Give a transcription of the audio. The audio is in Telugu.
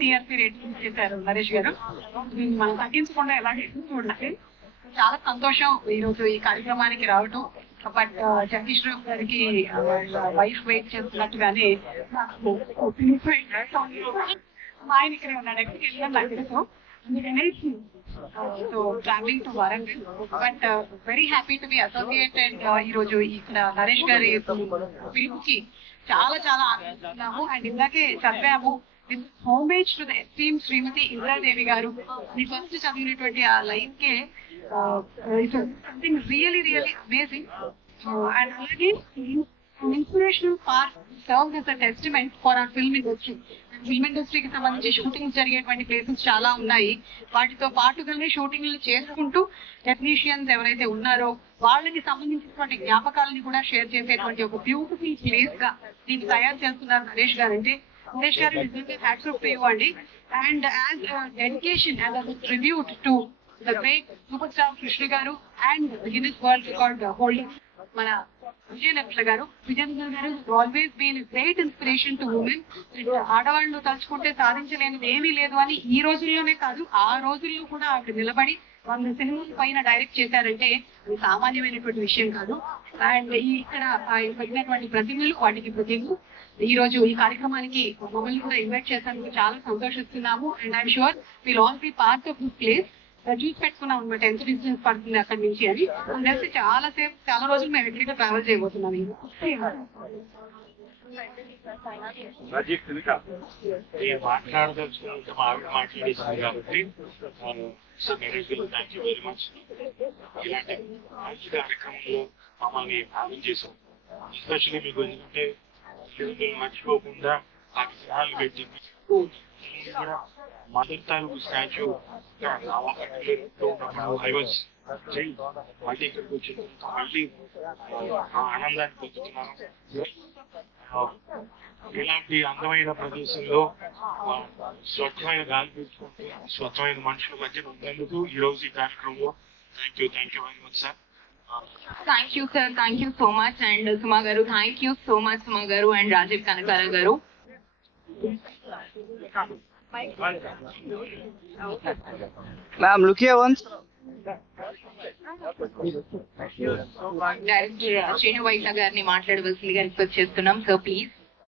టీఆర్పీ రేటింగ్ చేశారు నరేష్ గారు. దీన్ని మనం తగ్గించకుండా ఎలాంటి ఉండాలి. చాలా సంతోషం ఈరోజు ఈ కార్యక్రమానికి రావటం. బట్ జగదీష్ రావు గారికి వైఫ్ వెయిట్ చేస్తున్నట్టుగానే మా ఆయన ఇక్కడే ఉన్నాడు. ఎక్కడికి వెళ్ళాం నాకు తెలుసు. అందుకనే so travelling to Warangal. But very happy to be associated. ఈరోజు ఇక్కడ నరేష్ గారి పిలుపుకి చాలా చాలా ఆనందిస్తున్నాము. అండ్ ఇందాకే చదివాము, homage to the esteem Shrimati Indradevi garu. మీ ఫస్ట్ చదివినటువంటి ఆ లైన్ కే something really really amazing. And అలాగే inspirational part serves as a testament for our film industry. Film ఇండస్ట్రీకి సంబంధించి షూటింగ్స్ జరిగేటువంటి ప్లేసెస్ చాలా ఉన్నాయి. వాటితో పాటుగానే షూటింగ్లు చేసుకుంటూ టెక్నీషియన్స్ ఎవరైతే ఉన్నారో వాళ్ళకి సంబంధించినటువంటి జ్ఞాపకాలని కూడా షేర్ చేసేటువంటి ఒక బ్యూటిఫుల్ ప్లేస్ గా దీన్ని తయారు చేస్తున్నారు నరేష్ గారు. అంటే నరేష్ గారు నిజంగా హ్యాట్స్ ఆఫ్ టు యు అండి. And as dedication and tribute to the great super star Krishna garu and Guinness world record holder మన Vijayalakshmi garu. Vijayalakshmi garu always been great inspiration to women. ఆడవాళ్ళు తలుచుకుంటే సాధించలేనిది ఏమీ లేదు అని ఈ రోజుల్లోనే కాదు ఆ రోజుల్లో కూడా ఆవిడ నిలబడి 100 సినిమాల పైన డైరెక్ట్ చేశారంటే అది సామాన్యమైనటువంటి విషయం కాదు. అండ్ ఇక్కడ పెట్టినటువంటి ప్రతిభలు వాటికి ప్రతిభలు ఈ రోజు ఈ కార్యక్రమానికి మమ్మల్ని కూడా ఇన్వైట్ చేసినందుకు చాలా సంతోషిస్తున్నాము. And I'm sure will all be part of this place. చూసి పెట్టుకున్నాం అనమాట ఎంత డిస్టెన్స్ పడుతుంది అక్కడి నుంచి అని. తెలిసి చాలా రోజులు మేము ఎక్కడికి ట్రావెల్ చేయబోతున్నాం. మాట్లాడేసింది కాబట్టి థ్యాంక్ యూ వెరీ మచ్. ఇలాంటి మంచి కార్యక్రమంలో మమ్మల్ని భాగం చేశాం. ఎస్పెషల్లీ మీకు ఎందుకంటే మర్చిపోకుండా ఆ విగ్రహాలు పెట్టి మదర్ తాలూకు స్టాచ్యూ ఐ వాజ్ మళ్ళీ ఇక్కడికి వచ్చిన మళ్ళీ ఆ ఆనందాన్ని పొందుతున్నాను. ఇలాంటి అందమైన ప్రదేశంలో స్వచ్ఛమైన గాలి పీల్చుకుంటూ స్వచ్ఛమైన మనుషుల మధ్య ఉన్నందుకు ఈ రోజు ఈ కార్యక్రమంలో thank you very much sir. Thank you sir, thank you so much. And Suma garu, thank you so much Suma garu and Rajiv Kanakara garu. Ma'am, look here once. Director Srinu Vaita garni మాట్లాడవలసిందిగా రిక్వెస్ట్ చేస్తున్నాం. Sir please.